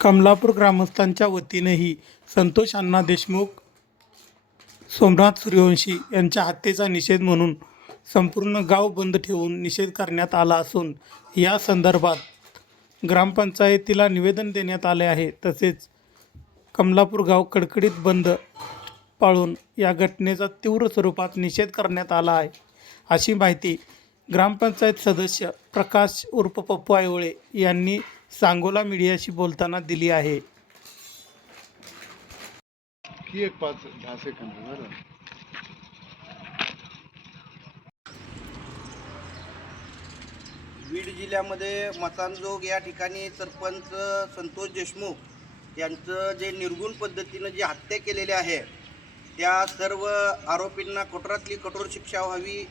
कमलापूर ग्रामस्थांच्या वतीनेही संतोष अण्णा देशमुख सोमनाथ सूर्यवंशी यांच्या हत्येचा निषेध म्हणून संपूर्ण गाव बंद ठेवून निषेध करण्यात आला असून या संदर्भात ग्रामपंचायतीला निवेदन देण्यात आले आहे. तसेच कमलापूर गाव कडकडीत बंद पाळून या घटनेचा तीव्र स्वरूपात निषेध करण्यात आला आहे. अशी माहिती ग्रामपंचायत सदस्य प्रकाश उर्फ पप्पू आयवळे यांनी सांगोला मीडियाशी बोलताना दिली आहे. की एक पाच दहा सेकंद बीड जिल्ह्यामध्ये मतांजोग या ठिकाणी सरपंच संतोष देशमुख यांचं जे निर्गुण पद्धतीनं जी हत्या केलेली आहे त्या सर्व आरोपींना कठोरातली कठोर शिक्षा व्हावी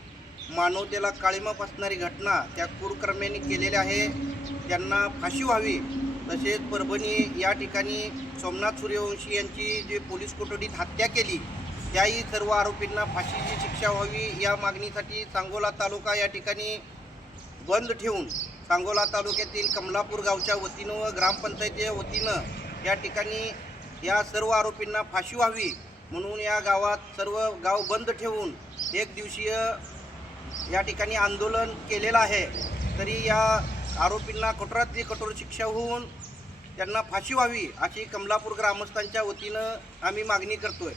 मानवतेला काळीमा फासणारी घटना त्या कुरकर्म्यांनी केलेल्या आहे त्यांना फाशी व्हावी तसेच परभणी या ठिकाणी सोमनाथ सूर्यवंशी यांची जी पोलीस कोठडीत हत्या केली त्याही सर्व आरोपींना फाशीची शिक्षा व्हावी या मागणीसाठी सांगोला तालुका या ठिकाणी बंद ठेवून सांगोला तालुक्यातील कमलापूर गावच्या वतीनं व ग्रामपंचायतीच्या वतीनं या ठिकाणी या सर्व आरोपींना फाशी व्हावी म्हणून या गावात सर्व गाव बंद ठेवून एक दिवसीय या ठिकाणी आंदोलन केलेलं आहे. तरी या आरोपींना कठोरातली कठोर शिक्षा होऊन त्यांना फाशी व्हावी अशी कमलापूर ग्रामस्थांच्या वतीनं आम्ही मागणी करतो आहे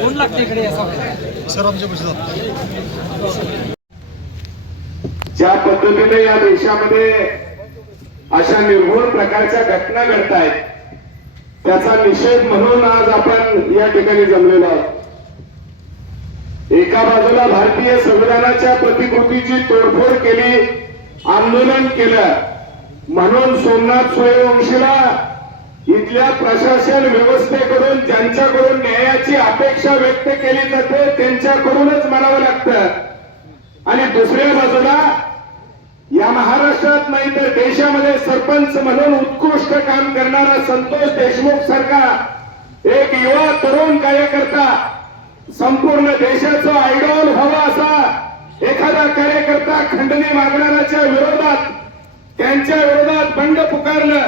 कोण लागते इकडे असतो ज्या पद्धतीने या देशामध्ये अशा निर्मूळ प्रकारच्या घटना घडत आहेत त्याचा निषेध म्हणून आज आपण या ठिकाणी जमलेलो आहोत. एका बाजूला भारतीय संविधानाच्या प्रतिकृतीची तोडफोड केली आंदोलन केलं म्हणून सोमनाथ सूर्यवंशीला इथल्या प्रशासन व्यवस्थेकडून ज्यांच्याकडून न्यायाची अपेक्षा व्यक्त केली जाते त्यांच्याकडूनच म्हणावं लागतं. आणि दुसऱ्या बाजूला या महाराष्ट्रात नाही तर देशामध्ये सरपंच म्हणून उत्कृष्ट काम करणारा संतोष देशमुख सारखा एक युवा तरुण कार्यकर्ता संपूर्ण देशाचा आयडॉल व्हावा असा एखादा कार्यकर्ता खंडणी मागणाऱ्याच्या विरोधात त्यांच्या विरोधात बंड पुकारलं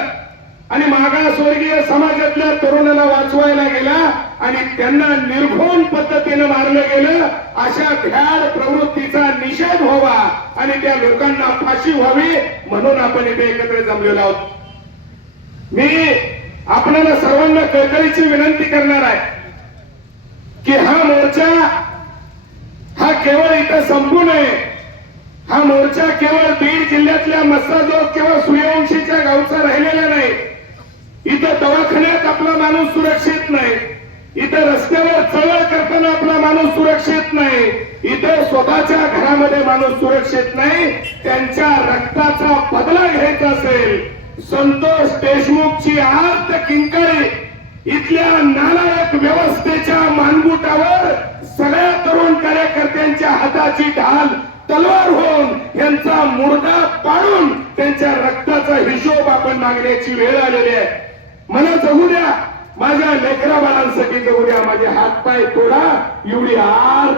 आणि मागासवर्गीय समाजातल्या तरुणाला वाचवायला गेला आणि त्यांना निर्घोण पद्धतीनं मारलं गेलं अशा भ्याड प्रवृत्तीचा निषेध व्हावा आणि त्या लोकांना फाशी व्हावी म्हणून आपण इथे एकत्र जमलेलो आहोत. मी आपल्याला सर्वांना कळकळीची विनंती करणार आहे की हा मोर्चा हा केवळ इथं संपू नये. हा मोर्चा केवळ बीड जिल्ह्यातल्या मस्साजोग किंवा सूर्यवंशीच्या गावचा राहिलेला नाही. इथं दवाखान्यात आपला माणूस सुरक्षित नाही. इथं रस्त्यावर चळवळ करताना आपला माणूस सुरक्षित नाही. इथं स्वतःच्या घरामध्ये माणूस सुरक्षित नाही. त्यांच्या रक्ताचा बदला घ्यायचा असेल. संतोष देशमुखची आर्त किंकाळी इथल्या नालायक व्यवस्थेच्या मानगुटावर सगळ्या तरुण कार्यकर्त्यांच्या हाताची ढाल तलवार होऊन यांचा मुर्दा पाडून त्यांच्या रक्ताचा हिशोब आपण मागण्याची वेळ आलेली आहे. मला जगू द्या. माझ्या लेकरा बाळांसाठी जगू द्या माझे हातपाय तोडा. एवढी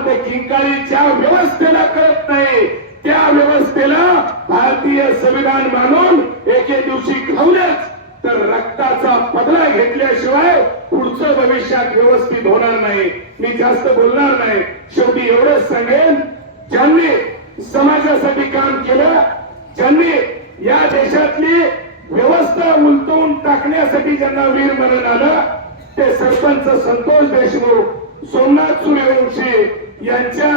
ते किंकाळीच्या व्यवस्थेला कळत नाही. त्या व्यवस्थेला भारतीय संविधान मानून एके दिवशी घावल्याच तर रक्ताचा पदला घेतल्याशिवाय पुढचं भविष्यात व्यवस्थित होणार नाही. मी जास्त बोलणार नाही. शेवटी एवढंच सांगेन ज्यांनी समाजासाठी काम केलं ज्यांनी या देशातली व्यवस्था उलटवून टाकण्यासाठी ज्यांना वीर मरण आलं ते सरपंच संतोष देशमुख सोमनाथ सूर्यवंशी यांच्या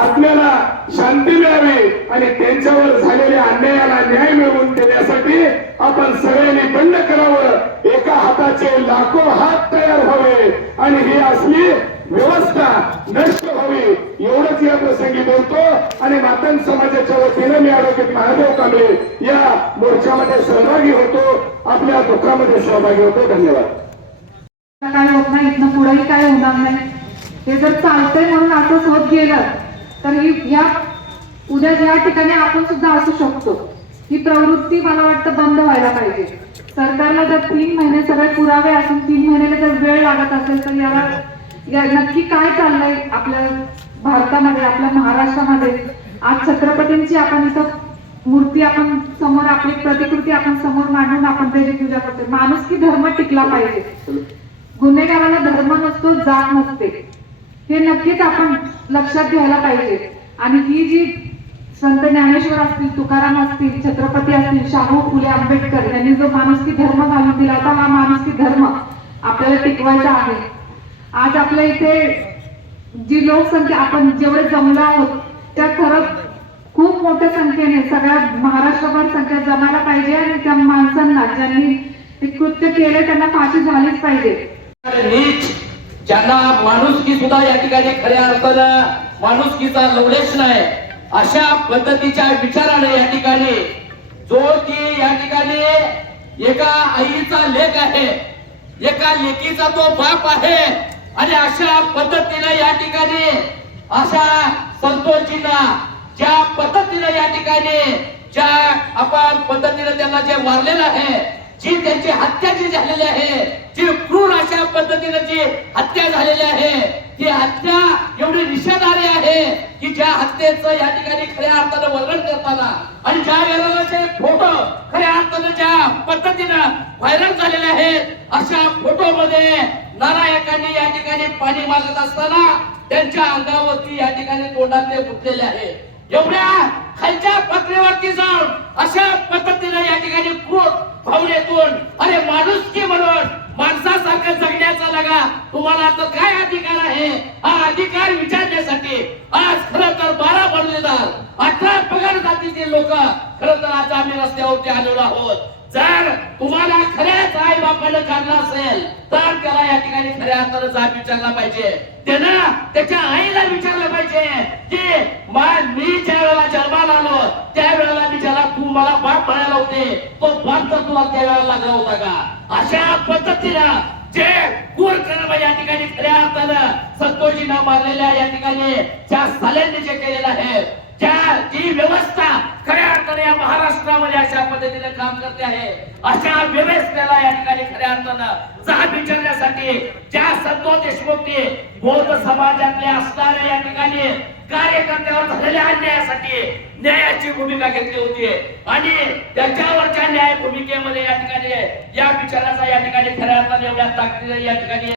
आत्म्याला शांती मिळावी आणि त्यांच्यावर झालेल्या अन्यायाला न्याय मिळवून देण्यासाठी आपण सगळ्यांनी बंड करावं. एका हाताचे लाखो हात आणि ही असली व्यवस्था नष्ट व्हावी एवढंच या प्रसंगी बोलतो. आणि मातंग समाजाच्या वतीनं मी आरोग्य महादेव कांबळे या मोर्चामध्ये सहभागी होतो. आपल्या दुःखामध्ये सहभागी होतो. धन्यवाद. काय होत नाही इथनं पुढेही काय होणार नाही. हे जर चालतंय म्हणून असंच होत गेलं तर ही या उद्या या ठिकाणी आपण सुद्धा असू शकतो. ही प्रवृत्ती मला वाटतं बंद व्हायला पाहिजे. सरकारला जर तीन महिने सगळे पुरावे असून तीन महिन्याला जर वेळ लागत असेल तर याला या नक्की काय चाललंय आपल्या भारतामध्ये आपल्या महाराष्ट्रामध्ये? आज छत्रपतींची आपण इथं मूर्ती आपण समोर आपली प्रतिकृती आपण समोर मांडून आपण त्याची पूजा करतो माणूस की धर्म टिकला पाहिजे. गुन्हेगाराला धर्म नसतो जात नसते. हे नक्कीच आपण लक्षात घ्यायला पाहिजे. आणि ही जी संत ज्ञानेश्वर असतील तुकाराम असतील छत्रपती असतील शाहू फुले आंबेडकर यांनी जो माणुसकी धर्म घालून दिला होता हा माणुसकी धर्म आपल्याला टिकवायचा आहे. आज आपल्या इथे जी लोकसंख्या आपण जेवढे जमलो आहोत त्या खरंच खूप मोठ्या संख्येने सगळ्या महाराष्ट्रभर संख्या जमायला पाहिजे आणि त्या माणसांना ज्यांनी कृत्य केले त्यांना फाशी झालीच पाहिजे. नीच ज्यांना माणुसकी सुद्धा या ठिकाणी खऱ्या अर्थानं माणुसकीचा लवलेश नाही. अशा पद्धतीच्या विचाराने या ठिकाणी जो की या ठिकाणी एका आईचा लेख आहे एका लेकीचा तो बाप आहे आणि अशा पद्धतीने या ठिकाणी अशा संतोषजींना ज्या पद्धतीने या ठिकाणी ज्या आपण पद्धतीने त्यांना जे मारलेलं आहे जी त्यांची हत्या जी झालेली आहे जी क्रूर अशा पद्धतीने जी हत्या झालेली आहे की हत्या एवढी निषेधारी आहे की ज्या हत्येचं या ठिकाणी खऱ्या अर्थानं वर्णन करताना आणि ज्या वेळेला फोटो खऱ्या अर्थानं ज्या पद्धतीनं व्हायरल झालेले आहेत अशा फोटो मध्ये नारायकांनी या ठिकाणी पाणी मागत असताना त्यांच्या अंगावरती या ठिकाणी तोंडातले फुटलेले आहे. एवढ्या खालच्या पातळीवरती जाऊन अशा पद्धतीने या ठिकाणी क्रूर भावनेतून अरे माणूस की म्हणून माणसासारखं जगण्याचा लगा. तुम्हाला तर काय अधिकार आहे? हा अधिकार विचारण्यासाठी. आज खर तर बारा बनलेदार अठरा पगार जातीतील लोक. खर तर आज आम्ही रस्त्यावरती आलेलो आहोत. जर तुम्हाला खऱ्याच आई बापानं काढला असेल तर त्याला या ठिकाणी खऱ्या अर्थानं जाब विचारला पाहिजे. त्यानं त्याच्या आईला विचारलं पाहिजे की मी ज्या वेळेला जन्माला आलो त्यावेळेला मी ज्याला तू मला बाप म्हणायला होते तो बाप तर तुला त्या वेळेला लागला होता का? अशा पद्धतीनं जे कर्म या ठिकाणी खऱ्या अर्थानं संतोषीनं मारलेल्या या ठिकाणी ज्या साल्यांनी जे केलेलं आहे ज्या जी व्यवस्था खऱ्या अर्थाने या महाराष्ट्रामध्ये अशा पद्धतीने काम करते आहे अशा व्यवस्थेला या ठिकाणी खऱ्या अर्थानं जाब विचारण्यासाठी ज्या संतोष देशमुखने बौद्ध समाजातले असणाऱ्या या ठिकाणी कार्यकर्त्यावर झालेल्या अन्यायासाठी न्यायाची भूमिका घेतली होती. आणि त्याच्यावरच्या न्याय भूमिकेमध्ये या ठिकाणी या विचाराचा या ठिकाणी खऱ्या अर्थाने एवढ्या ताकदीने या ठिकाणी